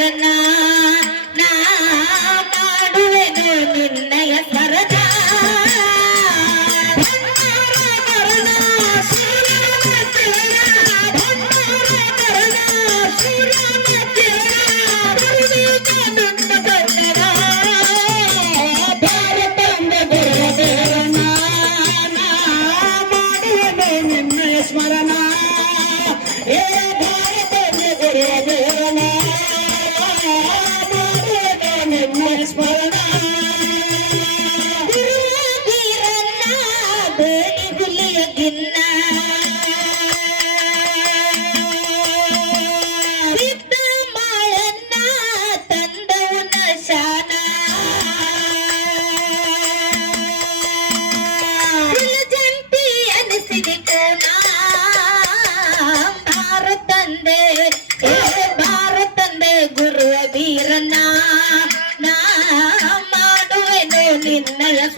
ವೀರನ las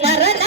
Sarana